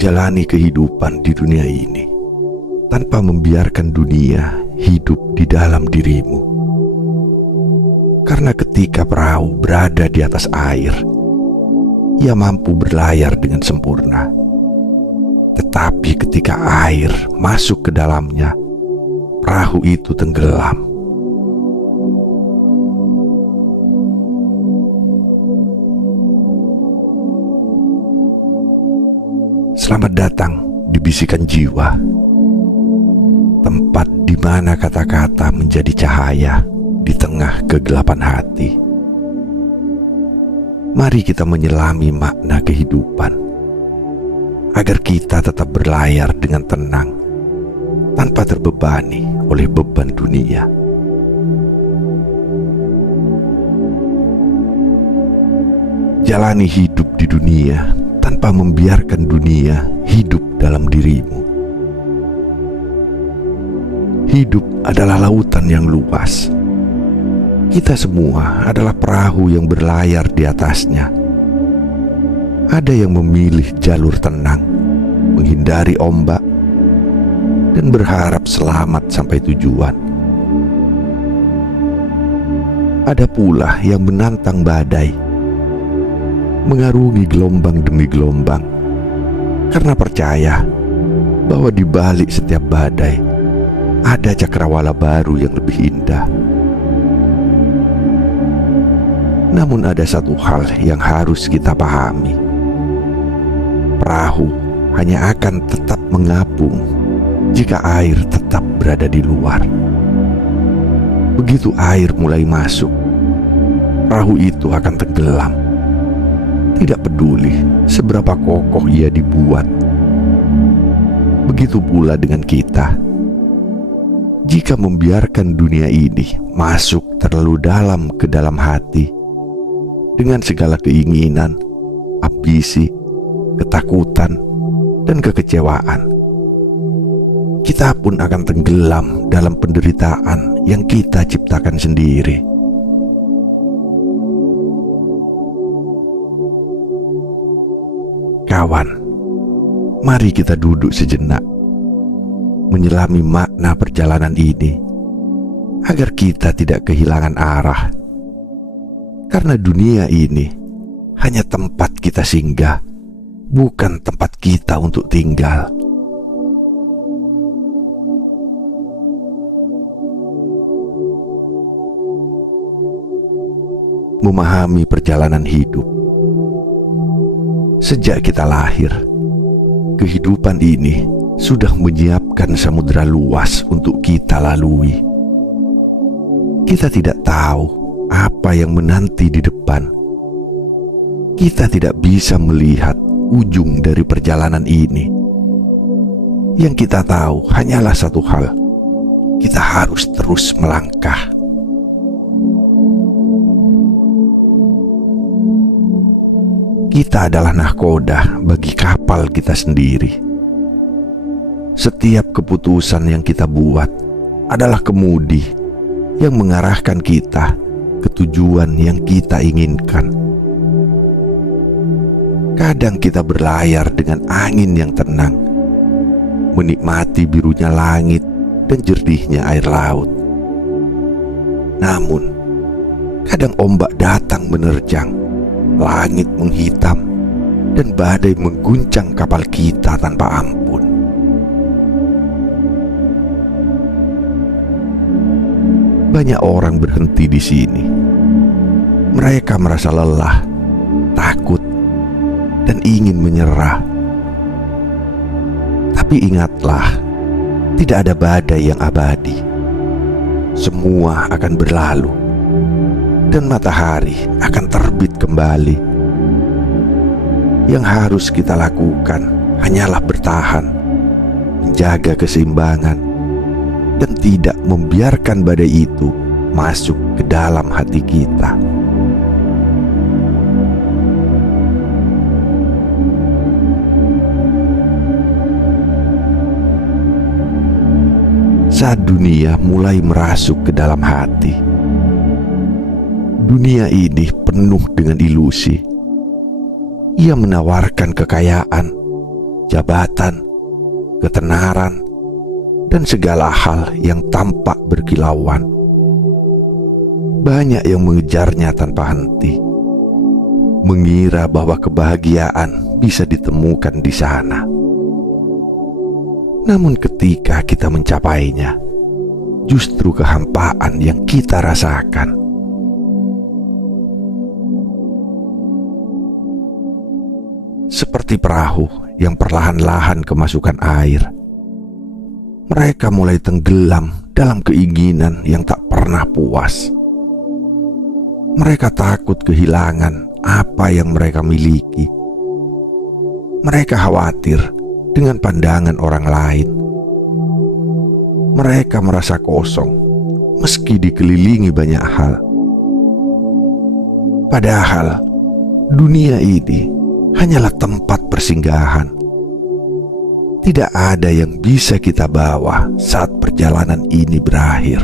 Jalani kehidupan di dunia ini tanpa membiarkan dunia hidup di dalam dirimu. Karena ketika perahu berada di atas air, ia mampu berlayar dengan sempurna. Tetapi ketika air masuk ke dalamnya, perahu itu tenggelam. Selamat datang di Bisikan Jiwa, tempat di mana kata-kata menjadi cahaya di tengah kegelapan hati. Mari kita menyelami makna kehidupan, agar kita tetap berlayar dengan tenang, tanpa terbebani oleh beban dunia. Jalani hidup di dunia tanpa membiarkan dunia hidup dalam dirimu. Hidup adalah lautan yang luas. Kita semua adalah perahu yang berlayar di atasnya. Ada yang memilih jalur tenang, menghindari ombak, dan berharap selamat sampai tujuan. Ada pula yang menantang badai, mengarungi gelombang demi gelombang, karena percaya bahwa di balik setiap badai ada cakrawala baru yang lebih indah. Namun ada satu hal yang harus kita pahami. Perahu hanya akan tetap mengapung jika air tetap berada di luar. Begitu air mulai masuk, perahu itu akan tenggelam. Tidak peduli seberapa kokoh ia dibuat. Begitu pula dengan kita. Jika membiarkan dunia ini masuk terlalu dalam ke dalam hati, dengan segala keinginan, ambisi, ketakutan, dan kekecewaan, kita pun akan tenggelam dalam penderitaan yang kita ciptakan sendiri. Kawan, mari kita duduk sejenak, menyelami makna perjalanan ini, agar kita tidak kehilangan arah. Karena dunia ini hanya tempat kita singgah, bukan tempat kita untuk tinggal. Memahami perjalanan hidup. Sejak kita lahir, kehidupan ini sudah menyiapkan samudera luas untuk kita lalui. Kita tidak tahu apa yang menanti di depan. Kita tidak bisa melihat ujung dari perjalanan ini. Yang kita tahu hanyalah satu hal: kita harus terus melangkah. Kita adalah nahkoda bagi kapal kita sendiri. Setiap keputusan yang kita buat adalah kemudi yang mengarahkan kita ke tujuan yang kita inginkan. Kadang kita berlayar dengan angin yang tenang, menikmati birunya langit dan jernihnya air laut. Namun, kadang ombak datang menerjang, langit menghitam, dan badai mengguncang kapal kita tanpa ampun. Banyak orang berhenti di sini. Mereka merasa lelah, takut, dan ingin menyerah. Tapi ingatlah, tidak ada badai yang abadi. Semua akan berlalu, dan matahari akan terbit kembali. Yang harus kita lakukan hanyalah bertahan, menjaga keseimbangan, dan tidak membiarkan badai itu masuk ke dalam hati kita. Saat dunia mulai merasuk ke dalam hati, dunia ini penuh dengan ilusi. Ia menawarkan kekayaan, jabatan, ketenaran, dan segala hal yang tampak berkilauan. Banyak yang mengejarnya tanpa henti, mengira bahwa kebahagiaan bisa ditemukan di sana. Namun ketika kita mencapainya, justru kehampaan yang kita rasakan. Seperti perahu yang perlahan-lahan kemasukan air, mereka mulai tenggelam dalam keinginan yang tak pernah puas. Mereka takut kehilangan apa yang mereka miliki. Mereka khawatir dengan pandangan orang lain. Mereka merasa kosong meski dikelilingi banyak hal. Padahal dunia ini hanyalah tempat persinggahan. Tidak ada yang bisa kita bawa saat perjalanan ini berakhir.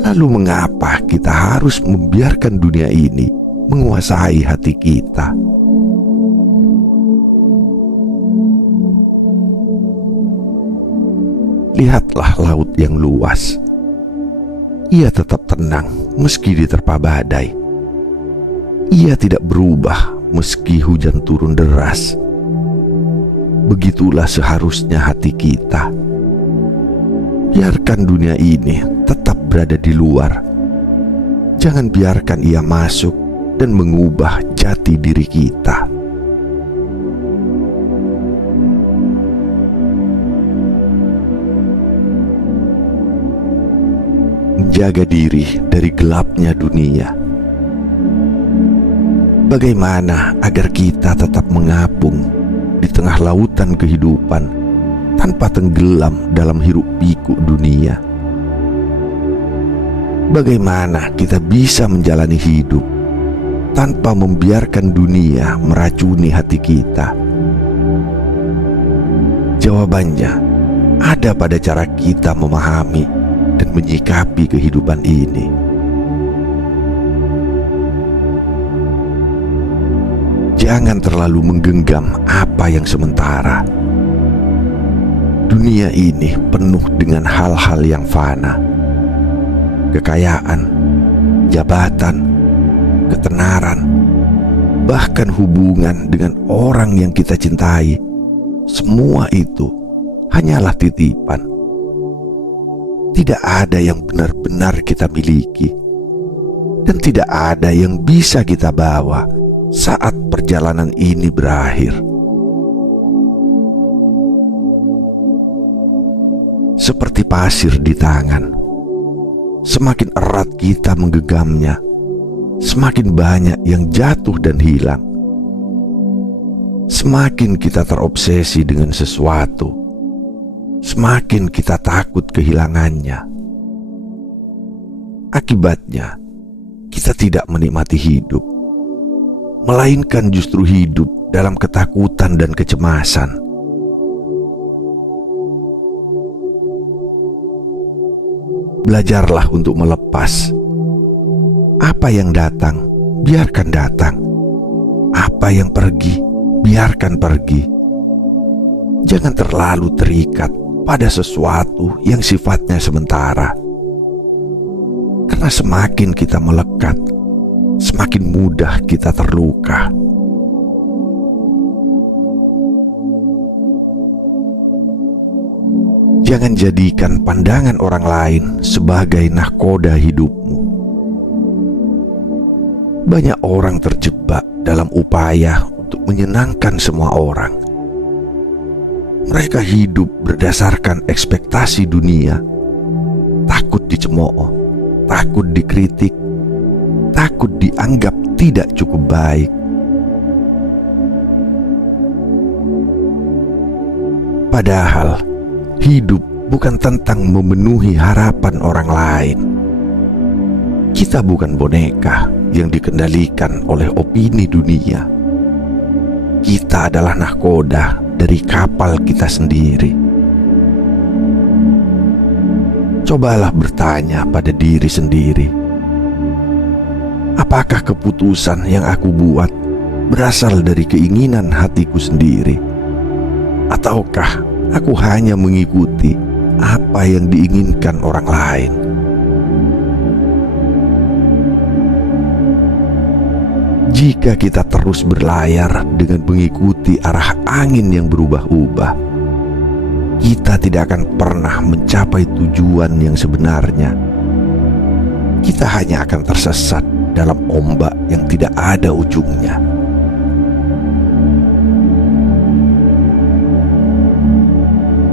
Lalu mengapa kita harus membiarkan dunia ini menguasai hati kita? Lihatlah laut yang luas. Ia tetap tenang meski diterpa badai. Ia tidak berubah meski hujan turun deras. Begitulah seharusnya hati kita. Biarkan dunia ini tetap berada di luar. Jangan biarkan ia masuk dan mengubah jati diri kita. Menjaga diri dari gelapnya dunia. Bagaimana agar kita tetap mengapung di tengah lautan kehidupan tanpa tenggelam dalam hiruk pikuk dunia? Bagaimana kita bisa menjalani hidup tanpa membiarkan dunia meracuni hati kita? Jawabannya ada pada cara kita memahami dan menyikapi kehidupan ini. Jangan terlalu menggenggam apa yang sementara. Dunia ini penuh dengan hal-hal yang fana. Kekayaan, jabatan, ketenaran, bahkan hubungan dengan orang yang kita cintai. Semua itu hanyalah titipan. Tidak ada yang benar-benar kita miliki, dan tidak ada yang bisa kita bawa saat perjalanan ini berakhir. Seperti pasir di tangan, semakin erat kita menggenggamnya, semakin banyak yang jatuh dan hilang. Semakin kita terobsesi dengan sesuatu, semakin kita takut kehilangannya. Akibatnya, kita tidak menikmati hidup, melainkan justru hidup dalam ketakutan dan kecemasan. Belajarlah untuk melepas. Apa yang datang, biarkan datang. Apa yang pergi, biarkan pergi. Jangan terlalu terikat pada sesuatu yang sifatnya sementara. Karena semakin kita melekat, semakin mudah kita terluka. Jangan jadikan pandangan orang lain sebagai nahkoda hidupmu. Banyak orang terjebak dalam upaya untuk menyenangkan semua orang. Mereka hidup berdasarkan ekspektasi dunia, takut dicemooh, takut dikritik, takut dianggap tidak cukup baik. Padahal hidup bukan tentang memenuhi harapan orang lain. Kita bukan boneka yang dikendalikan oleh opini dunia. Kita adalah nahkoda dari kapal kita sendiri. Cobalah bertanya pada diri sendiri, apakah keputusan yang aku buat berasal dari keinginan hatiku sendiri, ataukah aku hanya mengikuti apa yang diinginkan orang lain? Jika kita terus berlayar dengan mengikuti arah angin yang berubah-ubah, kita tidak akan pernah mencapai tujuan yang sebenarnya. Kita hanya akan tersesat dalam ombak yang tidak ada ujungnya.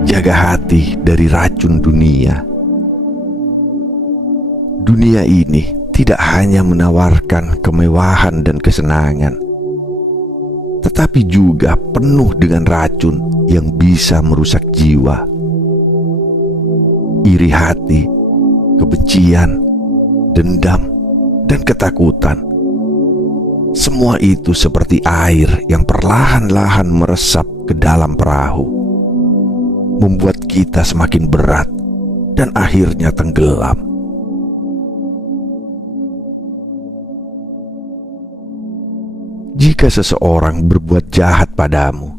Jaga hati dari racun dunia. Dunia ini tidak hanya menawarkan kemewahan dan kesenangan, tetapi juga penuh dengan racun yang bisa merusak jiwa. Iri hati, kebencian, dendam, dan ketakutan. Semua itu seperti air yang perlahan-lahan meresap ke dalam perahu, membuat kita semakin berat dan akhirnya tenggelam. Jika seseorang berbuat jahat padamu,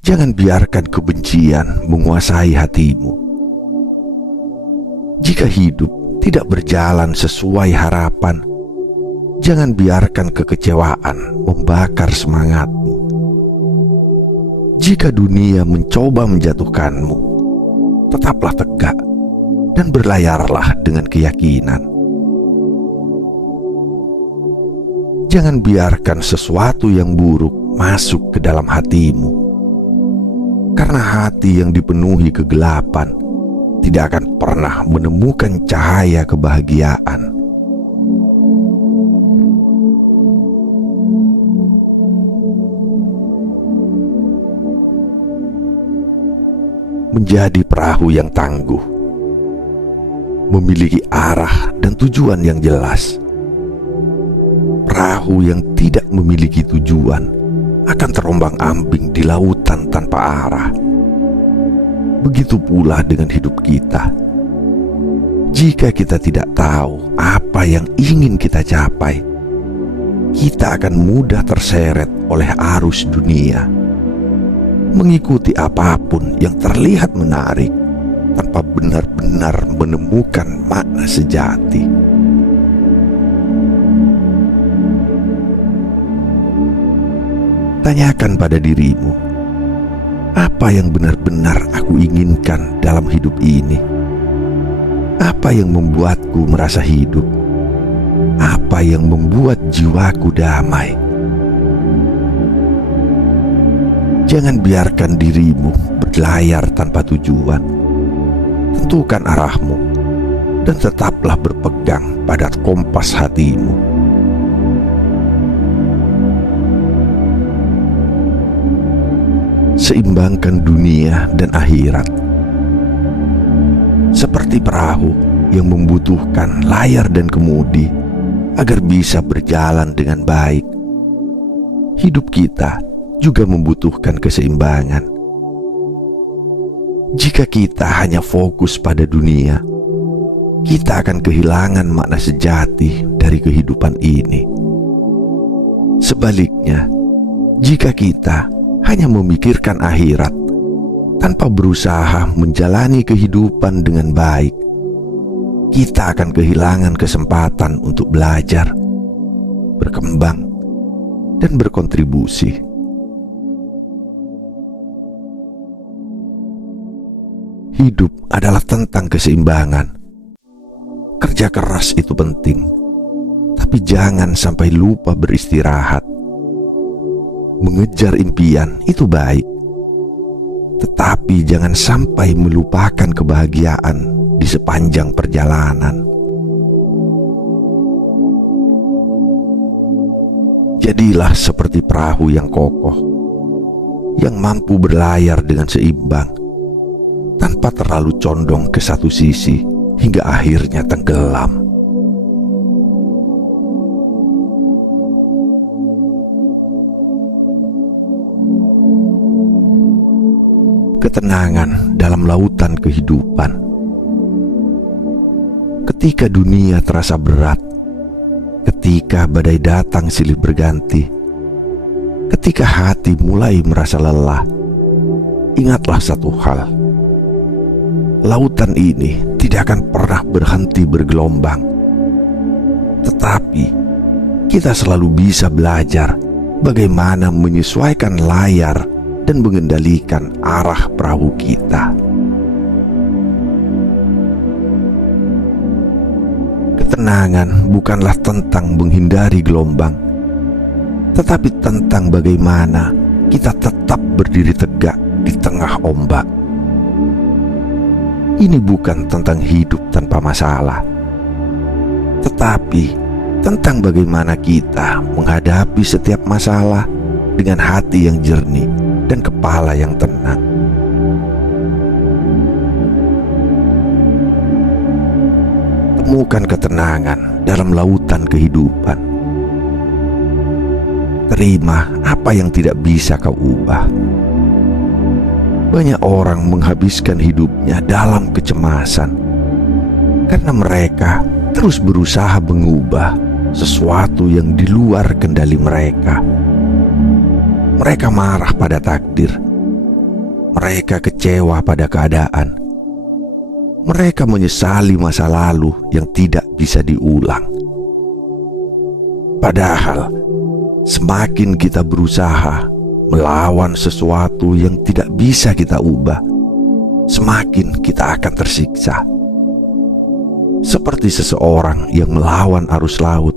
jangan biarkan kebencian menguasai hatimu. Jika hidup tidak berjalan sesuai harapan, jangan biarkan kekecewaan membakar semangatmu. Jika dunia mencoba menjatuhkanmu, tetaplah tegak dan berlayarlah dengan keyakinan. Jangan biarkan sesuatu yang buruk masuk ke dalam hatimu, karena hati yang dipenuhi kegelapan tidak akan pernah menemukan cahaya kebahagiaan. Menjadi perahu yang tangguh, memiliki arah dan tujuan yang jelas. Perahu yang tidak memiliki tujuan akan terombang-ambing di lautan tanpa arah. Begitu pula dengan hidup kita. Jika kita tidak tahu apa yang ingin kita capai, kita akan mudah terseret oleh arus dunia, mengikuti apapun yang terlihat menarik tanpa benar-benar menemukan makna sejati. Tanyakan pada dirimu, apa yang benar-benar aku inginkan dalam hidup ini? Apa yang membuatku merasa hidup? Apa yang membuat jiwaku damai? Jangan biarkan dirimu berlayar tanpa tujuan. Tentukan arahmu dan tetaplah berpegang pada kompas hatimu. Seimbangkan dunia dan akhirat. Seperti perahu yang membutuhkan layar dan kemudi agar bisa berjalan dengan baik, hidup kita juga membutuhkan keseimbangan. Jika kita hanya fokus pada dunia, kita akan kehilangan makna sejati dari kehidupan ini. Sebaliknya, jika kita hanya memikirkan akhirat tanpa berusaha menjalani kehidupan dengan baik, kita akan kehilangan kesempatan untuk belajar, berkembang, dan berkontribusi. Hidup adalah tentang keseimbangan. Kerja keras itu penting, tapi jangan sampai lupa beristirahat. Mengejar impian itu baik, tetapi jangan sampai melupakan kebahagiaan di sepanjang perjalanan. Jadilah seperti perahu yang kokoh, yang mampu berlayar dengan seimbang, tanpa terlalu condong ke satu sisi hingga akhirnya tenggelam. Ketenangan dalam lautan kehidupan. Ketika dunia terasa berat, Ketika badai datang silih berganti, ketika hati mulai merasa lelah, ingatlah satu hal: lautan ini tidak akan pernah berhenti bergelombang. Tetapi kita selalu bisa belajar bagaimana menyesuaikan layar dan mengendalikan arah perahu kita. Ketenangan bukanlah tentang menghindari gelombang, tetapi tentang bagaimana kita tetap berdiri tegak di tengah ombak. Ini bukan tentang hidup tanpa masalah, tetapi tentang bagaimana kita menghadapi setiap masalah dengan hati yang jernih dan kepala yang tenang. Temukan ketenangan dalam lautan kehidupan. Terima apa yang tidak bisa kau ubah. Banyak orang menghabiskan hidupnya dalam kecemasan karena mereka terus berusaha mengubah sesuatu yang di luar kendali mereka. Mereka marah pada takdir. Mereka kecewa pada keadaan. Mereka menyesali masa lalu yang tidak bisa diulang. Padahal, semakin kita berusaha melawan sesuatu yang tidak bisa kita ubah, semakin kita akan tersiksa. Seperti seseorang yang melawan arus laut,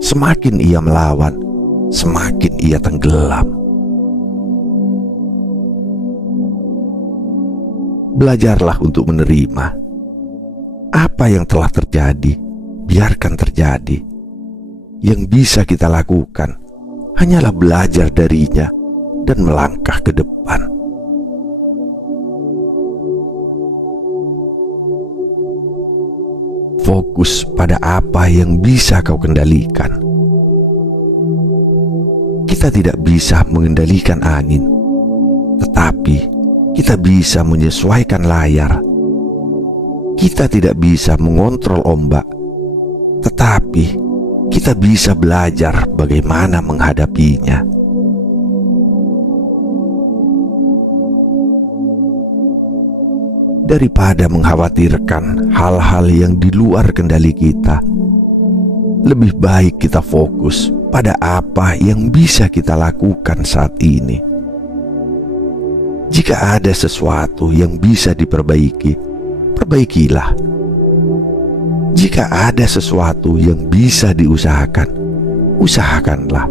semakin ia melawan, semakin ia tenggelam. Belajarlah untuk menerima apa yang telah terjadi. Biarkan terjadi. Yang bisa kita lakukan hanyalah belajar darinya dan melangkah ke depan. Fokus pada apa yang bisa kau kendalikan. Kita tidak bisa mengendalikan angin, tetapi kita bisa menyesuaikan layar. Kita tidak bisa mengontrol ombak, tetapi kita bisa belajar bagaimana menghadapinya. Daripada mengkhawatirkan hal-hal yang di luar kendali kita, lebih baik kita fokus pada apa yang bisa kita lakukan saat ini. Jika ada sesuatu yang bisa diperbaiki, perbaikilah. Jika ada sesuatu yang bisa diusahakan, usahakanlah.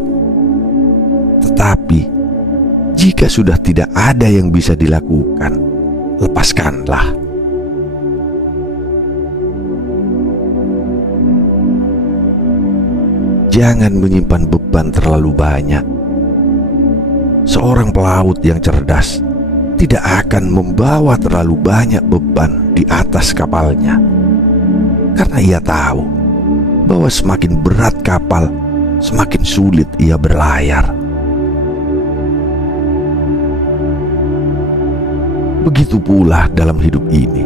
Tetapi, jika sudah tidak ada yang bisa dilakukan, lepaskanlah. Jangan menyimpan beban terlalu banyak. Seorang pelaut yang cerdas tidak akan membawa terlalu banyak beban di atas kapalnya, karena ia tahu bahwa semakin berat kapal, semakin sulit ia berlayar. Begitu pula dalam hidup ini.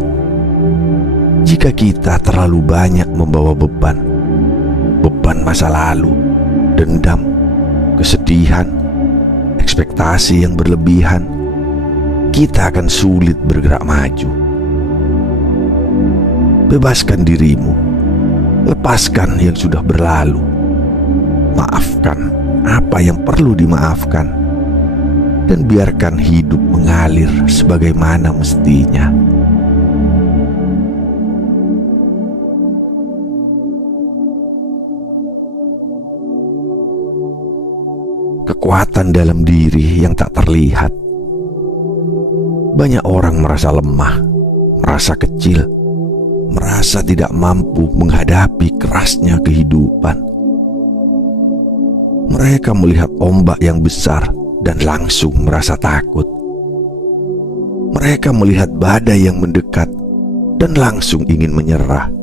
Jika kita terlalu banyak membawa beban masa lalu, dendam, kesedihan, ekspektasi yang berlebihan, kita akan sulit bergerak maju. Bebaskan dirimu, lepaskan yang sudah berlalu, maafkan apa yang perlu dimaafkan, dan biarkan hidup mengalir sebagaimana mestinya. Kekuatan dalam diri yang tak terlihat. Banyak orang merasa lemah, merasa kecil, merasa tidak mampu menghadapi kerasnya kehidupan. Mereka melihat ombak yang besar dan langsung merasa takut. Mereka melihat badai yang mendekat dan langsung ingin menyerah.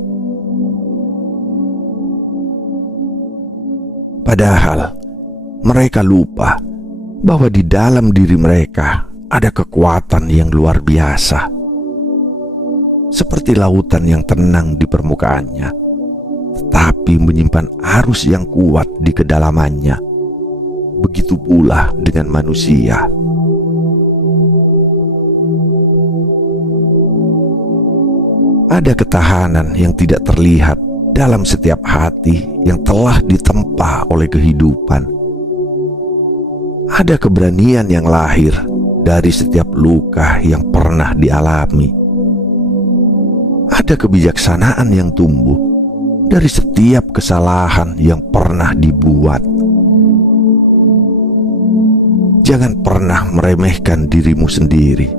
Padahal mereka lupa bahwa di dalam diri mereka ada kekuatan yang luar biasa. Seperti lautan yang tenang di permukaannya, tetapi menyimpan arus yang kuat di kedalamannya. Begitu pula dengan manusia. Ada ketahanan yang tidak terlihat dalam setiap hati yang telah ditempa oleh kehidupan. Ada keberanian yang lahir dari setiap luka yang pernah dialami. Ada kebijaksanaan yang tumbuh dari setiap kesalahan yang pernah dibuat. Jangan pernah meremehkan dirimu sendiri.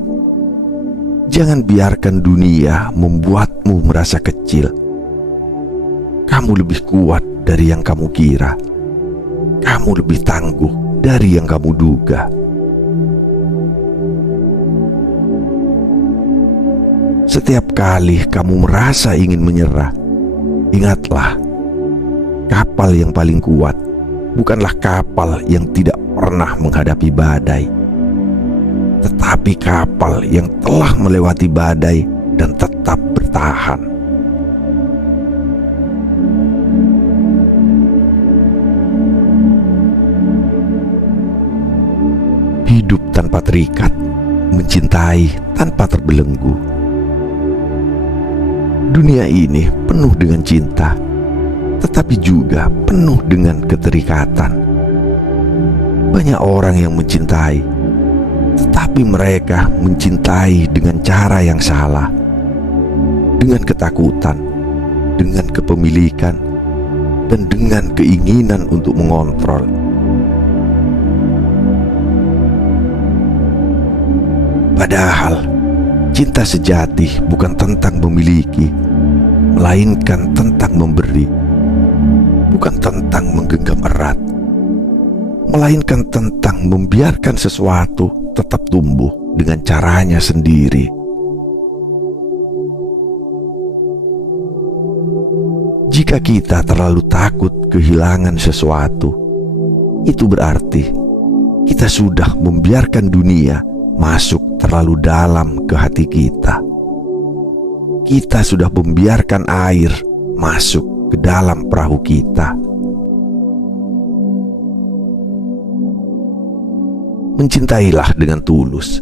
Jangan biarkan dunia membuatmu merasa kecil. Kamu lebih kuat dari yang kamu kira. Kamu lebih tangguh dari yang kamu duga. Setiap kali kamu merasa ingin menyerah, ingatlah, kapal yang paling kuat bukanlah kapal yang tidak pernah menghadapi badai, tetapi kapal yang telah melewati badai dan tetap bertahan. Hidup tanpa terikat, mencintai tanpa terbelenggu. Dunia ini penuh dengan cinta, tetapi juga penuh dengan keterikatan. Banyak orang yang mencintai, tetapi mereka mencintai dengan cara yang salah, dengan ketakutan, dengan kepemilikan, dan dengan keinginan untuk mengontrol. Padahal cinta sejati bukan tentang memiliki, melainkan tentang memberi. Bukan tentang menggenggam erat, melainkan tentang membiarkan sesuatu tetap tumbuh dengan caranya sendiri. Jika kita terlalu takut kehilangan sesuatu, itu berarti kita sudah membiarkan dunia masuk terlalu dalam ke hati kita. Kita sudah membiarkan air masuk ke dalam perahu kita. Mencintailah dengan tulus,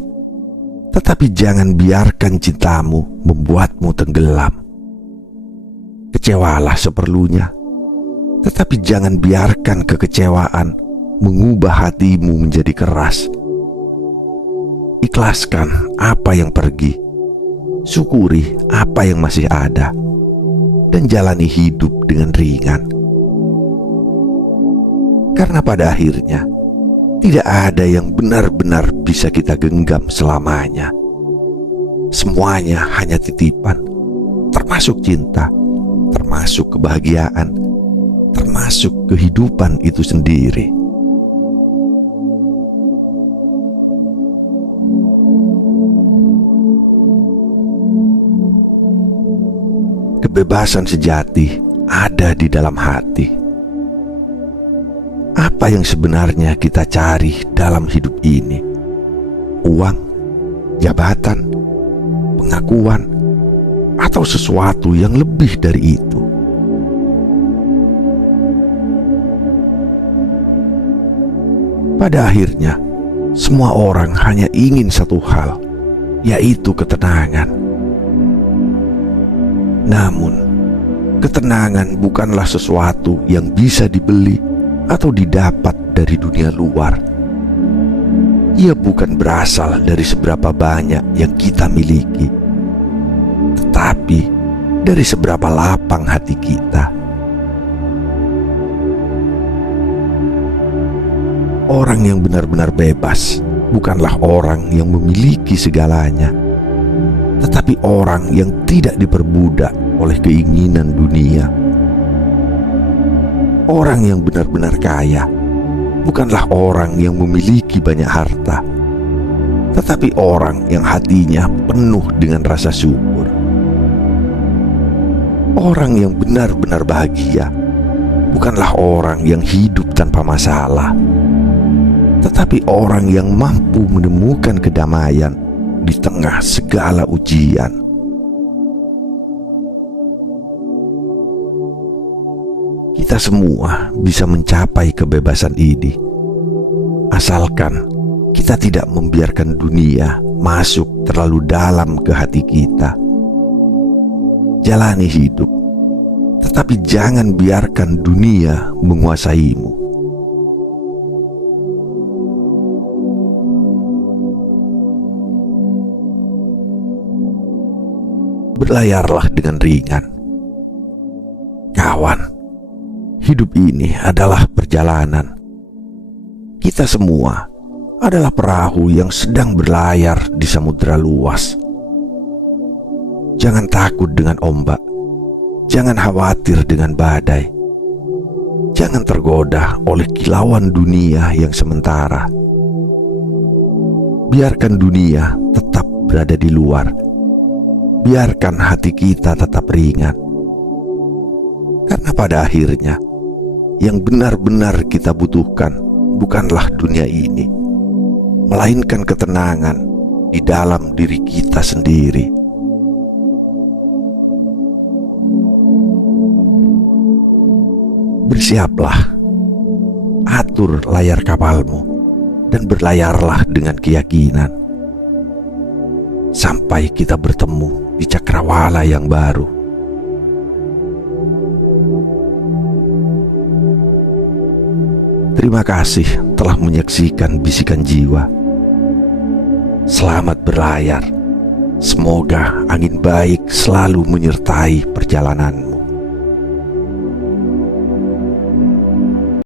tetapi jangan biarkan cintamu membuatmu tenggelam. Kecewalah seperlunya, tetapi jangan biarkan kekecewaan mengubah hatimu menjadi keras. Ikhlaskan apa yang pergi, syukuri apa yang masih ada, dan jalani hidup dengan ringan. Karena pada akhirnya tidak ada yang benar-benar bisa kita genggam selamanya. Semuanya hanya titipan, termasuk cinta, termasuk kebahagiaan, termasuk kehidupan itu sendiri. Kebebasan sejati ada di dalam hati. Apa yang sebenarnya kita cari dalam hidup ini? Uang, jabatan, pengakuan, atau sesuatu yang lebih dari itu? Pada akhirnya, semua orang hanya ingin satu hal, yaitu ketenangan. Namun, ketenangan bukanlah sesuatu yang bisa dibeli atau didapat dari dunia luar. Ia bukan berasal dari seberapa banyak yang kita miliki, tetapi dari seberapa lapang hati kita. Orang yang benar-benar bebas bukanlah orang yang memiliki segalanya, tetapi orang yang tidak diperbudak oleh keinginan dunia. Orang yang benar-benar kaya bukanlah orang yang memiliki banyak harta, tetapi orang yang hatinya penuh dengan rasa syukur. Orang yang benar-benar bahagia bukanlah orang yang hidup tanpa masalah, tetapi orang yang mampu menemukan kedamaian di tengah segala ujian. Kita semua bisa mencapai kebebasan ini, asalkan kita tidak membiarkan dunia masuk terlalu dalam ke hati kita. Jalani hidup, tetapi jangan biarkan dunia menguasaimu. Berlayarlah dengan ringan, kawan. Hidup ini adalah perjalanan. Kita semua adalah perahu yang sedang berlayar di samudera luas. Jangan takut dengan ombak, jangan khawatir dengan badai, jangan tergoda oleh kilauan dunia yang sementara. Biarkan dunia tetap berada di luar, biarkan hati kita tetap ringan. Karena pada akhirnya, yang benar-benar kita butuhkan bukanlah dunia ini, melainkan ketenangan di dalam diri kita sendiri. Bersiaplah, atur layar kapalmu, dan berlayarlah dengan keyakinan. Sampai kita bertemu di cakrawala yang baru. Terima kasih telah menyaksikan Bisikan Jiwa. Selamat berlayar. Semoga angin baik selalu menyertai perjalananmu.